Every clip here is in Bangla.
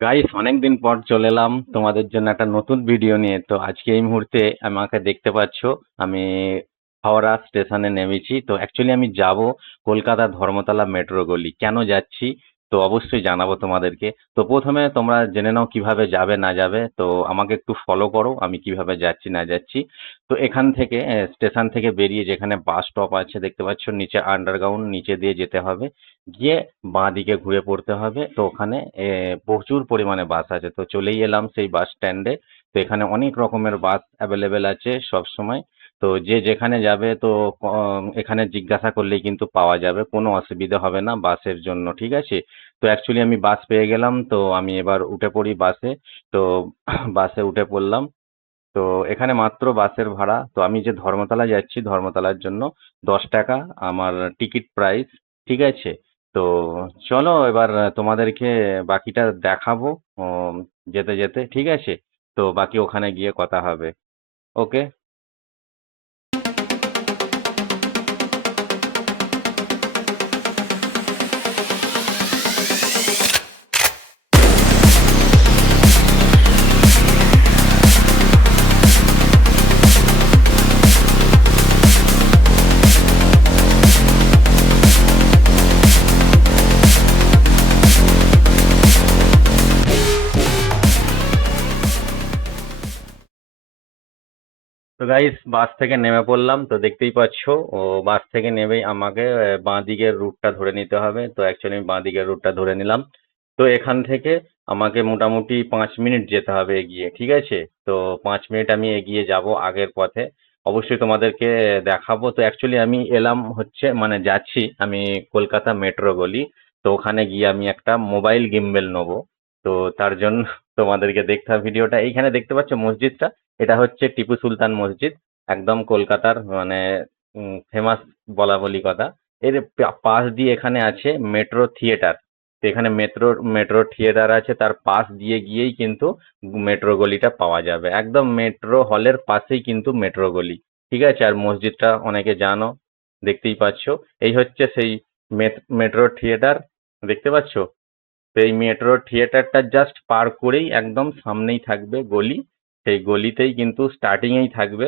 গাইস, অনেকদিন পর চলে এলাম তোমাদের জন্য একটা নতুন ভিডিও নিয়ে। তো আজকে এই মুহূর্তে আমাকে দেখতে পাচ্ছো, আমি হাওড়া স্টেশনে নেমেছি। তো অ্যাকচুয়ালি আমি যাব কলকাতা ধর্মতলা মেট্রো গলি। কেন যাচ্ছি তো অবশ্যই জানাবো তোমাদেরকে। তো প্রথমে তোমরা জেনে নাও কিভাবে যাবে না যাবে। তো আমাকে একটু ফলো করো, আমি কিভাবে যাচ্ছি না যাচ্ছি। তো এখান থেকে স্টেশন থেকে বেরিয়ে যেখানে বাস স্টপ আছে দেখতে পাচ্ছ, নিচে আন্ডারগ্রাউন্ড, নিচে দিয়ে যেতে হবে। গিয়ে বাঁ দিকে ঘুরে পড়তে হবে। তো ওখানে প্রচুর পরিমাণে বাস আছে। তো চলেই এলাম সেই বাস স্ট্যান্ডে। তো এখানে অনেক রকমের বাস অ্যাভেলেবেল আছে সব সময়। তো যে যেখানে যাবে তো এখানে জিজ্ঞাসা করলেই কিন্তু পাওয়া যাবে, কোনো অসুবিধা হবে না বাসের জন্য, ঠিক আছে? তো অ্যাকচুয়ালি আমি বাস পেয়ে গেলাম, তো আমি এবার উঠে পড়ি বাসে। তো বাসে উঠে পড়লাম। তো এখানে মাত্র বাসের ভাড়া, তো আমি যে ধর্মতলা যাচ্ছি ধর্মতলার জন্য 10 টাকা আমার টিকিট প্রাইস, ঠিক আছে? তো চলো এবার তোমাদেরকে বাকিটা দেখাবো যেতে যেতে, ঠিক আছে? তো বাকি ওখানে গিয়ে কথা হবে। ওকে। তো গাইস, বাস থেকে নেমে পড়লাম। তো দেখতেই পাচ্ছো, ও বাস থেকে নেমেই আমাকে বাঁ দিকের রুটটা ধরে নিতে হবে। তো অ্যাকচুয়ালি আমি বাঁ দিকের রুটটা ধরে নিলাম। তো এখান থেকে আমাকে মোটামুটি 5 মিনিট যেতে হবে এগিয়ে, ঠিক আছে? তো 5 মিনিট আমি এগিয়ে যাব আগের পথে। অবশ্যই তোমাদেরকে দেখাবো। তো অ্যাকচুয়ালি আমি এলাম হচ্ছে, মানে যাচ্ছি আমি কলকাতা মেট্রো গলি। তো ওখানে গিয়ে আমি একটা মোবাইল গিম্বেল নেবো। তো তার জন্য তোমাদেরকে দেখতে হবে ভিডিওটা। এইখানে দেখতে পাচ্ছ মসজিদটা, এটা হচ্ছে টিপু সুলতান মসজিদ, একদম কলকাতার মানে ফেমাস বলা বলি কথা। এর পাশ দিয়ে এখানে আছে মেট্রো থিয়েটার। তো এখানে মেট্রো থিয়েটার আছে, তার পাশ দিয়ে গিয়েই কিন্তু মেট্রো গলিটা পাওয়া যাবে। একদম মেট্রো হলের পাশেই কিন্তু মেট্রো গলি, ঠিক আছে? আর মসজিদটা অনেকে জানো, দেখতেই পাচ্ছো। এই হচ্ছে সেই মেট্রো থিয়েটার, দেখতে পাচ্ছো? তো এই মেট্রো থিয়েটারটা জাস্ট পার করেই একদম সামনেই থাকবে গলি। সেই গলিতেই কিন্তু স্টার্টিংয়েই থাকবে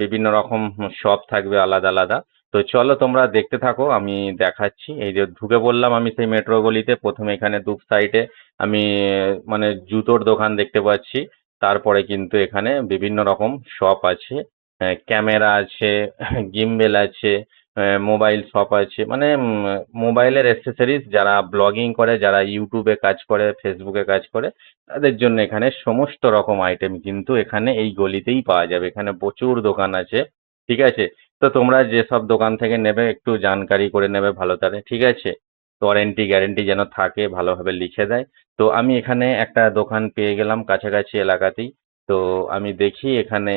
বিভিন্ন রকম শপ থাকবে আলাদা আলাদা। তো চলো তোমরা দেখতে থাকো, আমি দেখাচ্ছি। এই যে ঢুকে পড়লাম আমি সেই মেট্রো গলিতে। প্রথমে এখানে দু সাইডে আমি মানে জুতোর দোকান দেখতে পাচ্ছি। তারপরে কিন্তু এখানে বিভিন্ন রকম শপ আছে, ক্যামেরা আছে, গিম্বেল আছে, মোবাইল শপ আছে, মানে মোবাইলের অ্যাক্সেসরিজ। যারা ব্লগিং করে, যারা ইউটিউবে কাজ করে, ফেসবুকে কাজ করে, তাদের জন্য এখানে সমস্ত রকম আইটেম কিন্তু এখানে এই গলিতেই পাওয়া যাবে। এখানে প্রচুর দোকান আছে, ঠিক আছে? তো তোমরা যেসব দোকান থেকে নেবে একটু জানকারি করে নেবে ভালো করে, ঠিক আছে? ওয়ারেন্টি গ্যারেন্টি যেন থাকে, ভালোভাবে লিখে দেয়। তো আমি এখানে একটা দোকান পেয়ে গেলাম কাছাকাছি এলাকাতেই। তো আমি দেখি এখানে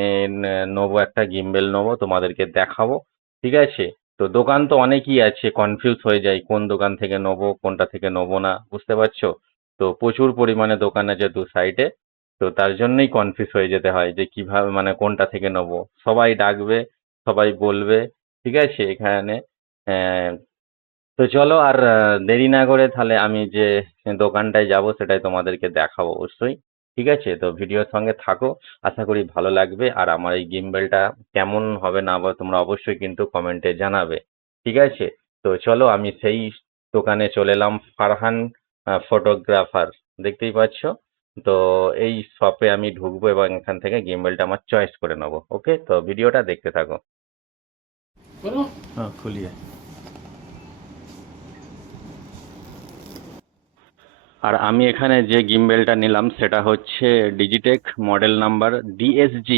নেবো একটা গিম্বেল, নেবো, তোমাদেরকে দেখাবো, ঠিক আছে? তো দোকান তো অনেকই আছে, কনফিউজ হয়ে যায় কোন দোকান থেকে নেবো কোনটা থেকে নেবো না, বুঝতে পারছো? তো প্রচুর পরিমাণে দোকান আছে দু সাইডে। তো তার জন্যই কনফিউজ হয়ে যেতে হয় যে কিভাবে, মানে কোনটা থেকে নেবো। সবাই ডাকবে, সবাই বলবে, ঠিক আছে এখানে। আহ, তো চলো আর দেরি না করে তাহলে আমি যে দোকানটায় যাব সেটাই তোমাদেরকে দেখাবো অবশ্যই, ঠিক আছে? তো ভিডিওর সঙ্গে থাকো, আশা করি ভালো লাগবে। আর আমার এই গিম্বেলটা কেমন হবে না হবে তোমরা অবশ্যই কিন্তু কমেন্টে জানাবে, ঠিক আছে? তো চলো আমি সেই দোকানে চলে এলাম, ফারহান ফটোগ্রাফার, দেখতেই পাচ্ছ। তো এই শপে আমি ঢুকবো এবং এখান থেকে গিম্বেলটা আমার চয়েস করে নেবো। ওকে, তো ভিডিওটা দেখতে থাকো। হ্যাঁ, খুলিয়ে। আর আমি এখানে যে গিম্বেলটা নিলাম সেটা হচ্ছে Digitech model number DSG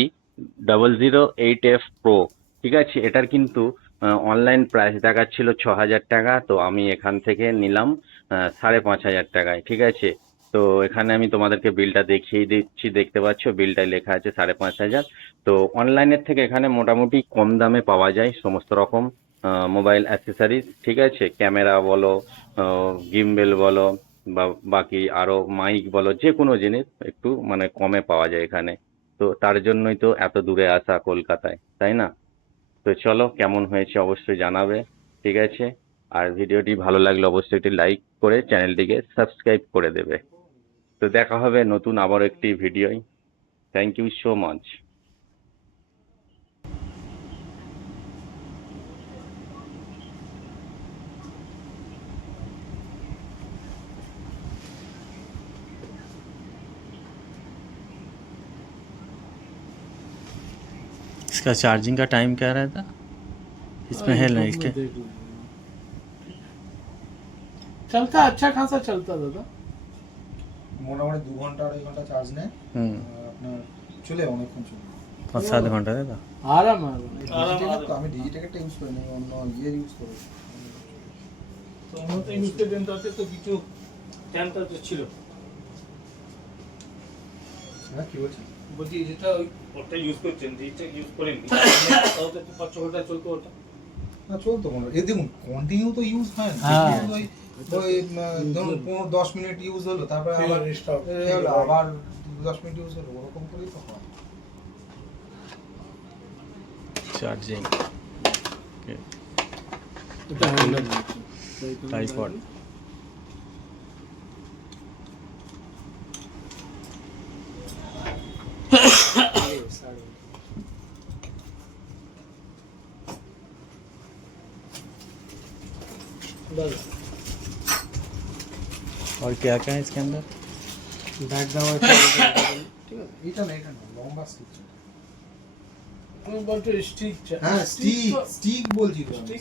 008F Pro, ঠিক আছে? এটার কিন্তু অনলাইন প্রাইস দেখাচ্ছিল 6,000 টাকা। তো আমি এখান থেকে নিলাম 5,500 টাকায়, ঠিক আছে? তো এখানে আমি তোমাদেরকে বিলটা দেখিয়ে দিচ্ছি, দেখতে পাচ্ছ বিলটায় লেখা আছে 5,500। তো অনলাইনের থেকে এখানে মোটামুটি কম দামে পাওয়া যায় সমস্ত রকম মোবাইল অ্যাক্সেসরিজ, ঠিক আছে? ক্যামেরা বলো, গিম্বেল বলো, বা বাকি আরো মাইক বলো, যে কোনো জিনিস একটু মানে কমে পাওয়া যায় এখানে। তো তার জন্যই তো এত দূরে আসা কলকাতায়, তাই না? তো চলো, কেমন হয়েছে অবশ্যই জানাবে, ঠিক আছে? আর ভিডিওটি ভালো লাগলে অবশ্যই একটি লাইক করে চ্যানেলটিকে সাবস্ক্রাইব করে দেবে। তো দেখা হবে নতুন আবার একটি ভিডিওয়। Thank you so much. इसका चार्जिंग का टाइम क्या रहता? इसमें है ना इसके? चलता अच्छा खासा चलता दादा। মোটামুটি 2 ঘন্টা 2.5 ঘন্টা চার্জ নেয়। আপনার চলে অনেকক্ষণ চলে। 5-7 घंटा रहता। आराम ডিজিটাল তো আমি ডিজিটালটা ইউজ করি না, অন্য ইয়ে ইউজ করি। তো আমরা তো ইনস্ট্যান্ট আছে তো কিছু চ্যানেল তো ছিল। হ্যাঁ কি বলছেন? বলছি যেটা ওটা ইউজ করছেন যেটা ইউজ করেননি তাও তো 5-6 ঘন্টা চলতো ওটা। না চলতো মনে হয়। এই দেখুন কন্টিনিউ তো ইউজ হয় না। হ্যাঁ। ওই ধরুন 10 মিনিট ইউজ হলো, তারপরে আবার রিস্টার্ট আবার 10 মিনিট ইউজ হলো, ওরকম করেই তো হয়। चार्जिंग এটা হ্যান্ডেল ट्राइपॉड। और क्या क्या है इसके अंदर? ব্যাক দেওয়া আছে ঠিক আছে, এটা না লম্বা স্টিক। আমি বলতে স্টিক হ্যাঁ স্টিক বলছি তো আমি।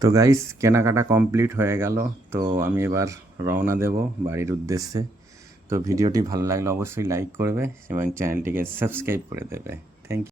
তো গাইস কেনাকাটা কমপ্লিট হয়ে গেল। তো আমি এবার রওনা দেব বাড়ির উদ্দেশ্যে। তো ভিডিওটি ভালো লাগলে অবশ্যই লাইক করবে এবং চ্যানেলটিকে সাবস্ক্রাইব করে দেবে।